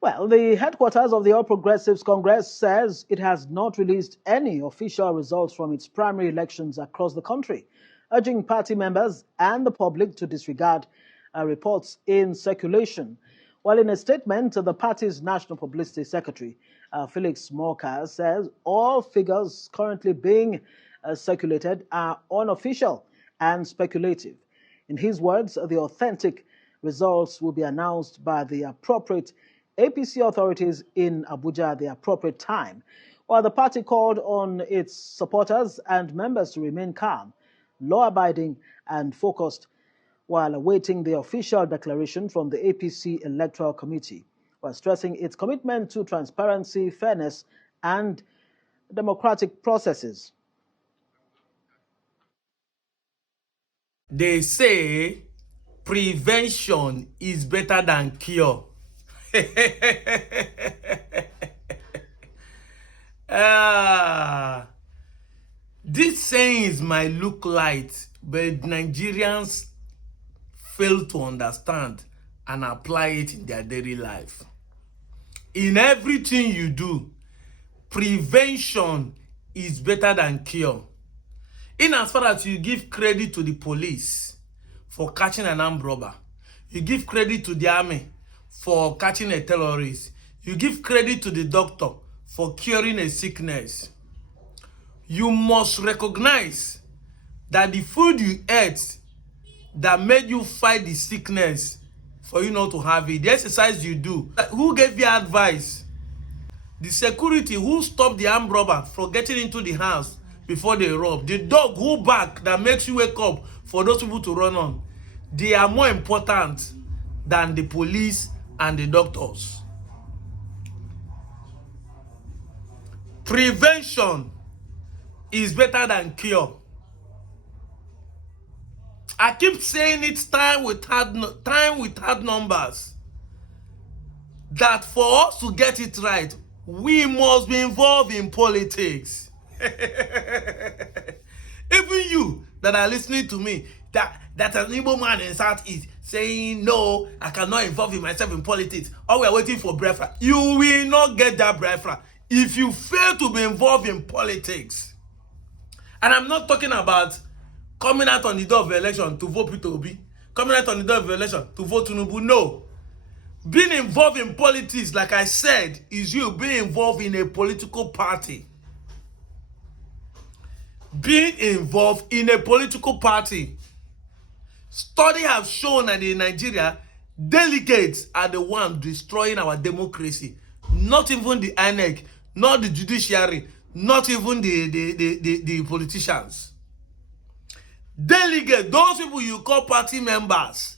Well, the headquarters of the All Progressives Congress says it has not released any official results from its primary elections across the country, urging party members and the public to disregard reports in circulation. While in a statement, the party's National Publicity Secretary, Felix Morka, says all figures currently being circulated are unofficial and speculative. In his words, the authentic results will be announced by the appropriate APC authorities in Abuja at the appropriate time, while the party called on its supporters and members to remain calm, law-abiding, and focused while awaiting the official declaration from the APC Electoral Committee, while stressing its commitment to transparency, fairness, and democratic processes. They say prevention is better than cure. These sayings might look light, but Nigerians fail to understand and apply it in their daily life. In everything you do, prevention is better than cure. In as far as you give credit to the police for catching an armed robber, you give credit to the army for catching a terrorist, you give credit to the doctor for curing a sickness, you must recognize that the food you ate that made you fight the sickness for you not to have it, the exercise you do, who gave you advice, the security who stopped the armed robber from getting into the house before they rob, the dog who bark that makes you wake up for those people to run on, they are more important than the police and the doctors. Prevention is better than cure. I keep saying it time without numbers, that for us to get it right, we must be involved in politics. Even you that are listening to me, that an Igbo man in Southeast saying, no, I cannot involve myself in politics, or we are waiting for Biafra. You will not get that Biafra if you fail to be involved in politics. And I'm not talking about coming out on the day of the election to vote Peter Obi, coming out on the day of the election to vote Tinubu. No. Being involved in politics, like I said, is you being involved in a political party. Being involved in a political party. Studies have shown that in Nigeria, delegates are the ones destroying our democracy. Not even the INEC, not the judiciary, not even the politicians. Delegates, those people you call party members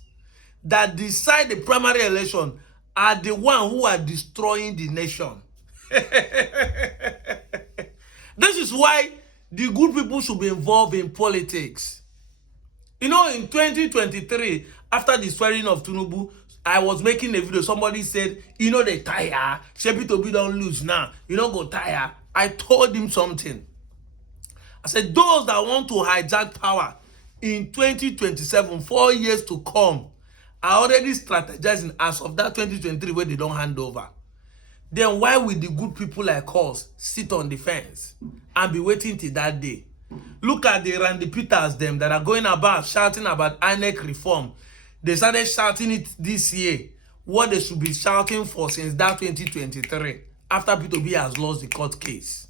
that decide the primary election, are the ones who are destroying the nation. This is why the good people should be involved in politics. You know, in 2023, after the swearing of Tinubu, I was making a video. Somebody said, you know, they tire. Shepi Tobi don't lose now. You don't go tire. I told him something. I said, those that want to hijack power in 2027, 4 years to come, are already strategizing as of that 2023 where they don't hand over. Then why will the good people like us sit on the fence and be waiting till that day? Look at the Randy Peters, them that are going about shouting about INEC reform. They started shouting it this year, what they should be shouting for since that 2023, after P2B has lost the court case.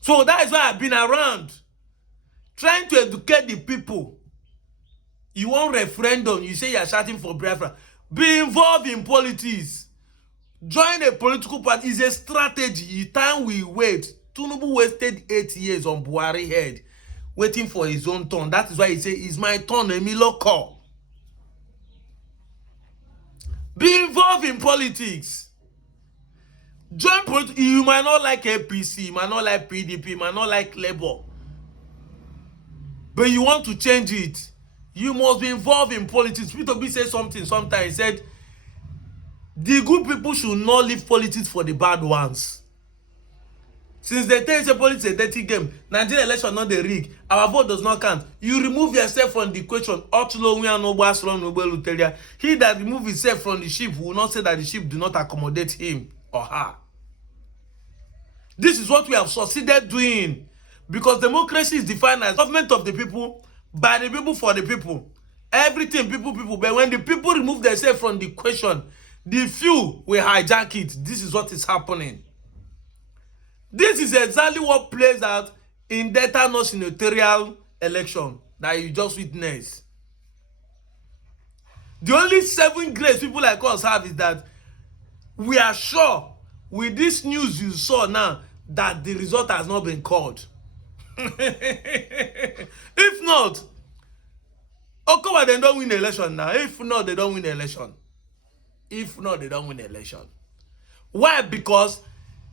So that is why I've been around, trying to educate the people. You want referendum, you say you're shouting for Biafra. Be involved in politics. Join a political party is a strategy. The time we wait. Tinubu wasted 8 years on Buhari head, waiting for his own turn. That is why he say, it's my turn, Emilio call. Be involved in politics. Join politics. You might not like APC, you might not like PDP, you might not like Labour, but you want to change it. You must be involved in politics. Peter B said something sometimes. He said, the good people should not leave politics for the bad ones. Since they tell you say politics is a dirty game, Nigeria election not the rig, our vote does not count. You remove yourself from the equation. He that remove himself from the ship will not say that the ship do not accommodate him or her. This is what we have succeeded doing, because democracy is defined as government of the people, by the people, for the people. Everything people. But when the people remove themselves from the equation, the few will hijack it. This is what is happening. This is exactly what plays out in Delta North senatorial election that you just witnessed. The only 7 grace people like us have is that we are sure with this news you saw now that the result has not been called. If not, Okowa, they don't win the election now. If not, they don't win the election. If not, they don't win the election. Why? Because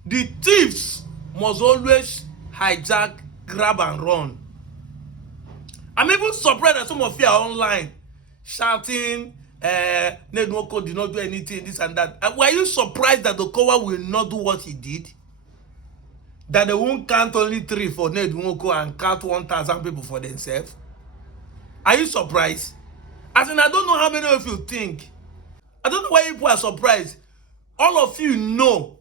the thieves must always hijack, grab, and run. I'm even surprised that some of you are online shouting, Nedwoko did not do anything, this and that. Were you surprised that Okowa will not do what he did? That they won't count only 3 for Nedwoko and count 1,000 people for themselves? Are you surprised? As in, I don't know how many of you think. I don't know why people are surprised. All of you know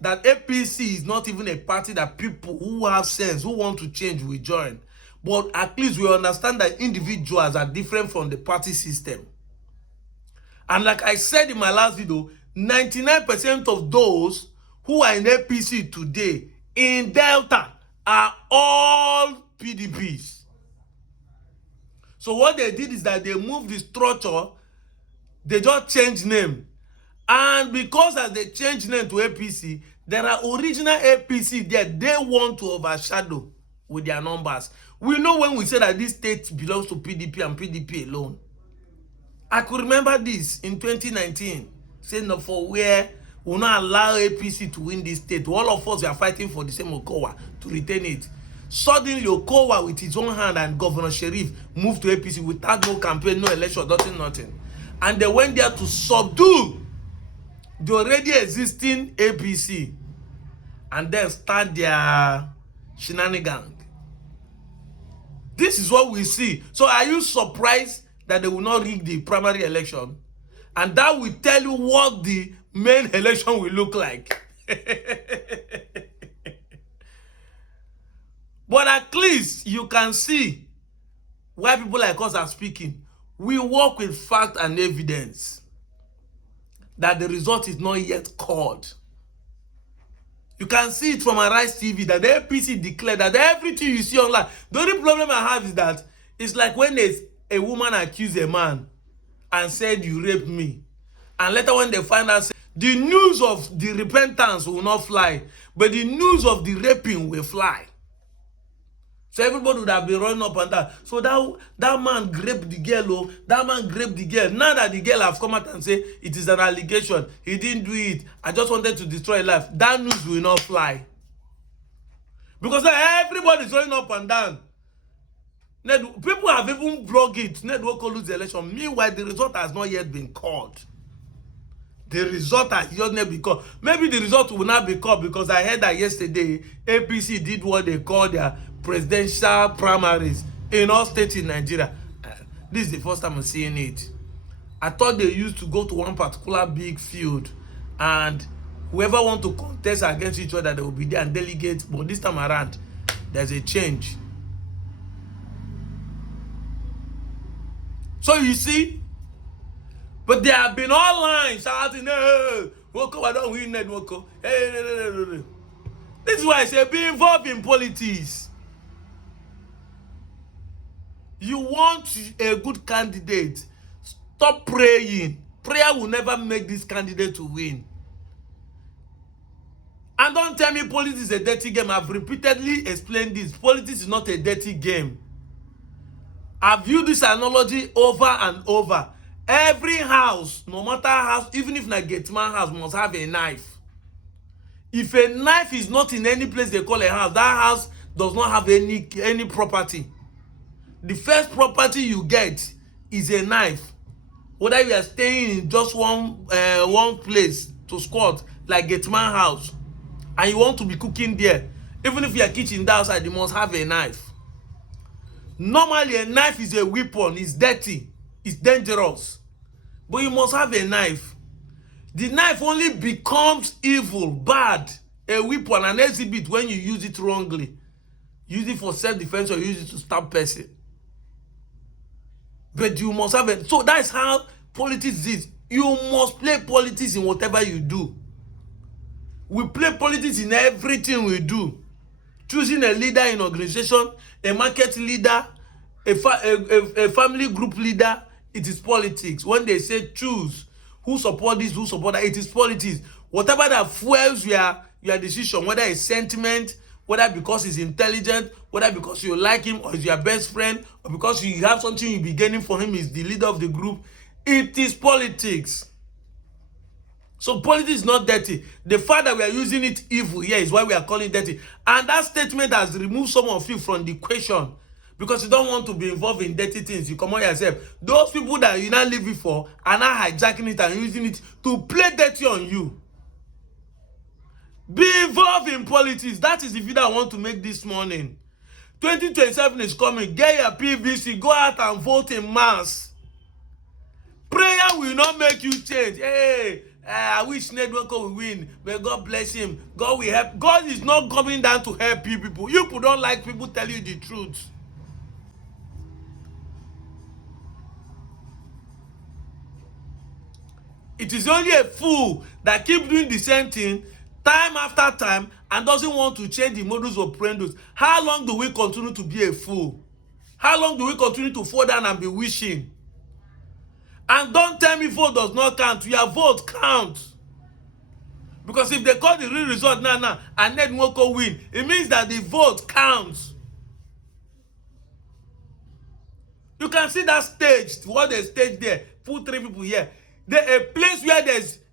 that APC is not even a party that people who have sense, who want to change, will join. But at least we understand that individuals are different from the party system. And like I said in my last video, 99% of those who are in APC today in Delta are all PDPs. So what they did is that they moved the structure, they just changed name. And because as they changed name to APC, there are original APC there. They want to overshadow with their numbers. We know when we say that this state belongs to PDP and PDP alone. I could remember this in 2019, saying that for where we will not allow APC to win this state. All of us are fighting for the same Okowa to retain it. Suddenly, Okowa with his own hand and Governor Sheriff moved to APC without no campaign, no election, nothing. And they went there to subdue the already existing APC and then start their shenanigans. This is what we see. So are you surprised that they will not rig the primary election? And that will tell you what the main election will look like. But at least you can see why people like us are speaking. We work with fact and evidence that the result is not yet called. You can see it from Arise TV that the APC declared that everything you see online. The only problem I have is that it's like when there's a woman accused a man and said, you raped me. And later when they find out, the news of the repentance will not fly, but the news of the raping will fly. So everybody would have been running up and down. So that man raped the girl, oh, that man raped the girl. Now that the girl have come out and say it is an allegation, he didn't do it, I just wanted to destroy life, that news will not fly. Because everybody is running up and down. People have even blogged it. Nedwoko lose the election. Meanwhile, the result has not yet been called. The result has just not been called. Maybe the result will not be called because I heard that yesterday APC did what they call their presidential primaries in all states in Nigeria. This is the first time I'm seeing it. I thought they used to go to one particular big field and whoever want to contest against each other, they will be there and delegate. But this time around, there's a change. So you see, but they have been online shouting, hey, Woko, I don't win Nedwoko. Hey. This is why I say be involved in politics. You want a good candidate, stop praying. Prayer will never make this candidate to win. And don't tell me politics is a dirty game. I've repeatedly explained this. Politics is not a dirty game. I've used this analogy over and over. Every house, no matter house, even if na gateman house, must have a knife. If a knife is not in any place they call a house, that house does not have any property. The first property you get is a knife. Whether you are staying in just one place to squat, like gateman house, and you want to be cooking there, even if your kitchen is outside, you must have a knife. Normally, a knife is a weapon, it's dirty, it's dangerous. But you must have a knife. The knife only becomes evil, bad, a weapon, an exhibit when you use it wrongly. Use it for self-defense or use it to stab person. But you must have it. So that's how politics is. You must play politics in whatever you do. We play politics in everything we do. Choosing a leader in organization, a market leader, a family group leader, it is politics. When they say choose who support this, who support that, it is politics. Whatever that fuels your decision, whether it's sentiment, whether because he's intelligent, whether because you like him or is your best friend, or because you have something you be gaining from him, is the leader of the group, it is politics. So politics is not dirty. The fact that we are using it evil here is why we are calling it dirty. And that statement has removed some of you from the equation because you don't want to be involved in dirty things. You come on yourself. Those people that you now live for are now hijacking it and using it to play dirty on you. Be involved in politics. That is the video I want to make this morning. 2027 is coming. Get your PVC. Go out and vote in mass. Prayer will not make you change. Hey, I wish Network will win. May God bless him. God will help. God is not coming down to help you people. You people don't like people tell you the truth. It is only a fool that keep doing the same thing time after time and doesn't want to change the modus operandi. How long do we continue to be a fool? How long do we continue to fall down and be wishing? And don't tell me vote does not count. Your vote counts. Because if they call the real result now, and Ned Nwoko win, it means that the vote counts. You can see that stage, what they stage there, put 3 people here. A place where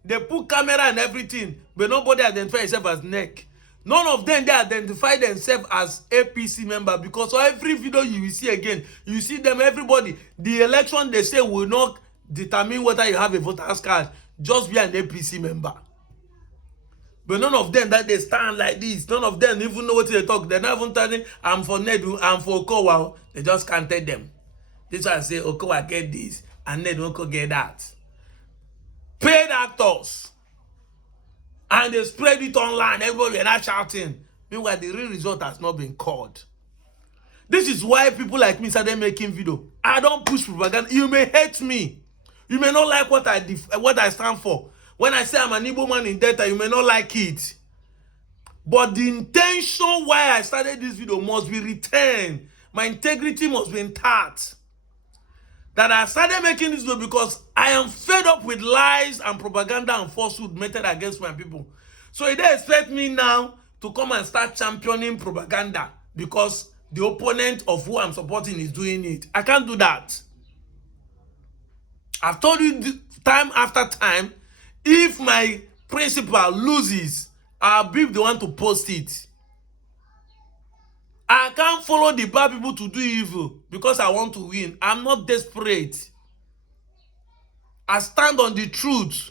they put camera and everything, but nobody identify itself as NEC. None of them, they identify themselves as APC member, because every video you will see again, you see them, everybody, the election they say will not determine whether you have a voter's card, just be an APC member. But none of them that they stand like this, none of them even know what they talk. They're not even telling, I'm for Nedu, I'm for Okowa. They just can't tell them. This one say, Okowa get this, and Nedu Oko get that. Paid actors. And they spread it online, everybody are not shouting. Meanwhile, the real result has not been called. This is why people like me started making video. I don't push propaganda. You may hate me. You may not like what I stand for. When I say I'm an Igbo man in Delta, you may not like it. But the intention why I started this video must be retained. My integrity must be intact. That I started making this video because I am fed up with lies and propaganda and falsehood meted against my people. So they expect me now to come and start championing propaganda because the opponent of who I'm supporting is doing it. I can't do that. I've told you time after time, if my principal loses, I'll be the one to post it. I can't follow the bad people to do evil because I want to win. I'm not desperate. I stand on the truth.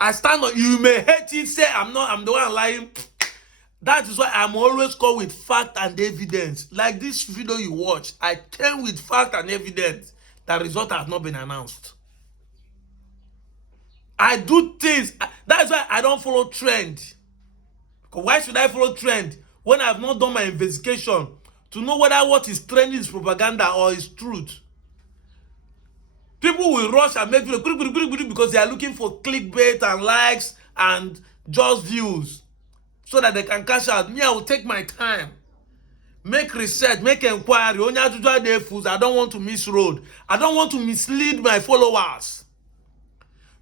I stand on, you may hate it, say I'm the one lying. That is why I'm always called with fact and evidence. Like this video you watch, I came with fact and evidence. The result has not been announced. I do things. That's why I don't follow trend. Why should I follow trend when I have not done my investigation to know whether what is trending is propaganda or is truth? People will rush and make videos because they are looking for clickbait and likes and just views so that they can cash out. Me, I will take my time, make research, make inquiry. I don't want to miss road. I don't want to mislead my followers.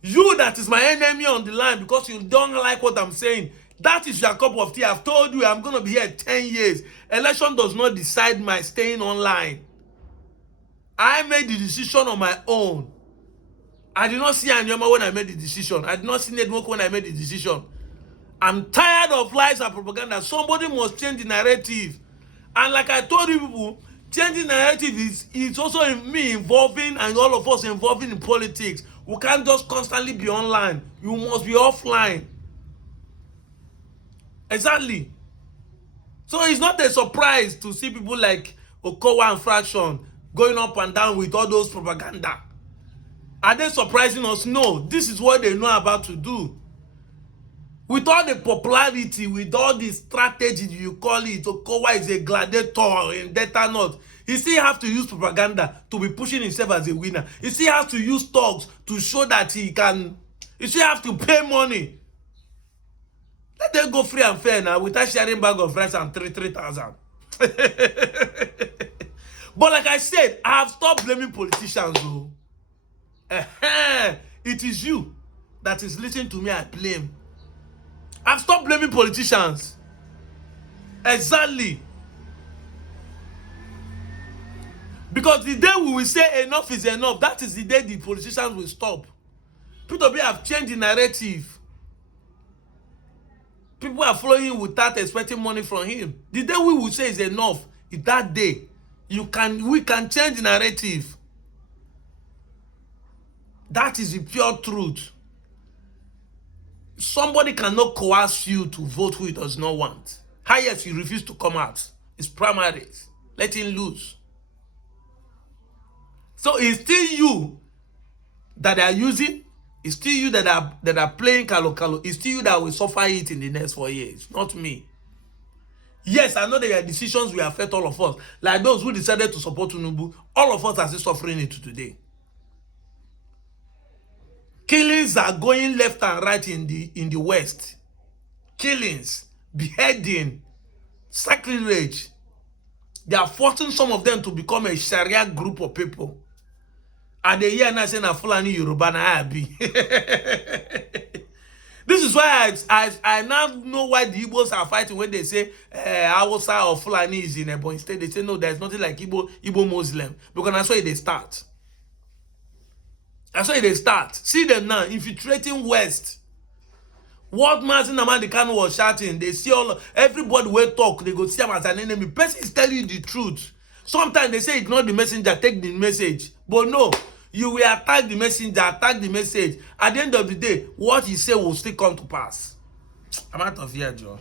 You that is my enemy on the line because you don't like what I'm saying, that is your cup of tea. I've told you I'm going to be here 10 years. Election does not decide my staying online. I made the decision on my own. I did not see Anyama when I made the decision. I did not see Nedwok when I made the decision. I'm tired of lies and propaganda. Somebody must change the narrative. And like I told you people, Changing narrative is also me involving and all of us involving in politics. We can't just constantly be online. You must be offline. Exactly. So it's not a surprise to see people like Okowa and Fraction going up and down with all those propaganda. Are they surprising us? No. This is what they know about to do. With all the popularity, with all the strategy you call it, Okowa is a gladiator in Delta North. He still have to use propaganda to be pushing himself as a winner. He still has to use talks to show that he can. He still have to pay money. Let them go free and fair now without sharing bag of rice and 3,000. But like I said, I have stopped blaming politicians. Though. It is you that is listening to me. I blame. I've stopped blaming politicians. Exactly. Because the day we will say enough is enough, that is the day the politicians will stop. People have changed the narrative. People are following him without expecting money from him. The day we will say is enough is that day. We can change the narrative. That is the pure truth. Somebody cannot coerce you to vote who he does not want. Highest, you refuse to come out. It's primaries. Let him lose. So it's still you that are using. It's still you that are playing kalo. It's still you that will suffer it in the next 4 years, not me. Yes, I know there are decisions will affect all of us. Like those who decided to support Tinubu, all of us are still suffering it today. Killings are going left and right in the West. Killings, beheading, sacrilege. They are forcing some of them to become a Sharia group of people. And they hear now saying Fulani Yoruba na Abi. This is why I now know why the Igbos are fighting when they say Hausa or Fulani is in Ebonyi State. They say no, there's nothing like Igbo Muslim. Because that's why they start. That's why they start. See them now infiltrating West. What Mazin Amadi Kanu was shouting, they see everybody will talk, they go see him as an enemy. Person is telling you the truth. Sometimes they say ignore the messenger, take the message. But no, you will attack the messenger, attack the message. At the end of the day, what he say will still come to pass. I'm out of here, Joe.